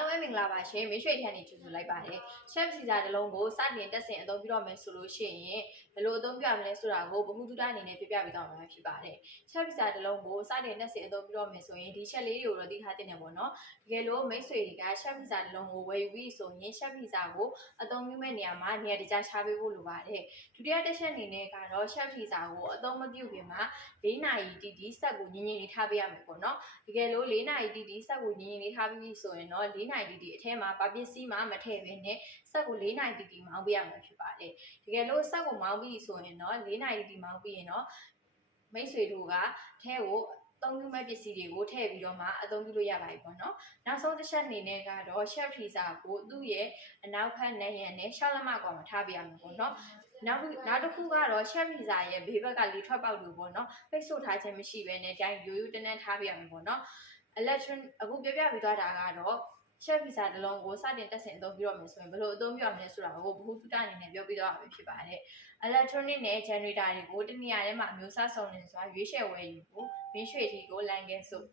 အားလုံးပဲမင်္ဂလာပါရှင်မင်းရွှေထန်နေကြိုဆိုလိုက်ပါတယ်ရှက်စီစာတစ်လုံးကိုစတင်တက်ဆင်အသုံးပြုတော့မယ်ဆိုလို့ရှိရင်ဘယ်လိုအသုံးပြုရမလဲဆိုတာကိုဗဟုသုတအနေနဲ့ပြပြပေးသွားမှာဖြစ်ပါတယ်ရှက်စီစာတစ်လုံးကိုစတင်တက်ဆင်အသုံးပြုတော့မယ်ဆိုရင်ဒီချက်လေးတွေကိုတော့သိထားတင်တယ်ပေါ့နော်တကယ်လို့မိတ်ဆွေတွေကရှက်စီစာတစ်လုံးကိုဝယ်ယူပြီးဆိုရင်ရှက်စီစာကိုအသုံးပြုမဲ့နေရာမှာနေရာတကျချပေးဖို့လိုပါတယ်ဒုတိယတစ်ချက်အနေနဲ့ကတော့ရှက်စီစာကိုအသုံးမပြုခင်မှာ၄နာရီတီစက်ကိုငြင်းငြင်းလေးထားပေးရမယ်ပေါ့နော်တကယ်လို့၄နာရီတီစက်ကိုငြင်းငြင်းလေးထားပြီးဆိုရင်တော့၄နာရီတီအထဲမှာဘာပစ္စည်းမှမထည့်ဘဲနဲ့စက်ကို၄နာရီတီမောင်းပေးရမှာဖြစ်ပါတယ်တကယ်လို့စက်ကိုမောင်းပြီးဆိုရင်တော့၄နာရီတီမောင်းပြီးရင်တော့မိတ်ဆွေတို့ကထဲကိုအသုံးပြုမဲ့ပစ္စည်းတွေကိုထည့်ပြီးတော့မှအသုံးပြုလို့ရပါပြီပေါ့နော်နောက်ဆုံးတစ်ချက်အနေနဲ့ကတော့ chef pizza ကိုသူ့ရဲ့အနောက်ဖက်နံရံနဲ့ရှောက်လက်မကောင်မထားပြရမှာပေါ့နော်နောက်တစ်ခုကတော့ chef pizza ရဲ့ဘေးဘက်ကလေထွက်ပေါက်လို့ပေါ့နော်ပိတ်ဆို့ထားခြင်းမရှိဘဲနဲ့တိုင်းရိုးရိုးတန်းတန်းထားပြရမှာပေါ့နော် electron အခုပြပြပြီးသွားတာကတော့ chef pizza တစ်လုံးကိုစတင်တက်ဆင်အသုံးပြုရမယ်ဆိုရင်ဘယ်လိုအသုံးပြုရမလဲဆိုတာကိုဗဟုသုတအနေနဲ့ပြောပြသွားတာပဲဖြစ်ပါတယ် electronic နဲ့ generator တွေကိုတနေရာထဲမှာအမျိုးအစားစုံလင်စွာရွေးချယ်ဝယ်ယူဖို့မင်းရွှေထီကိုလိုင်းကဲစို့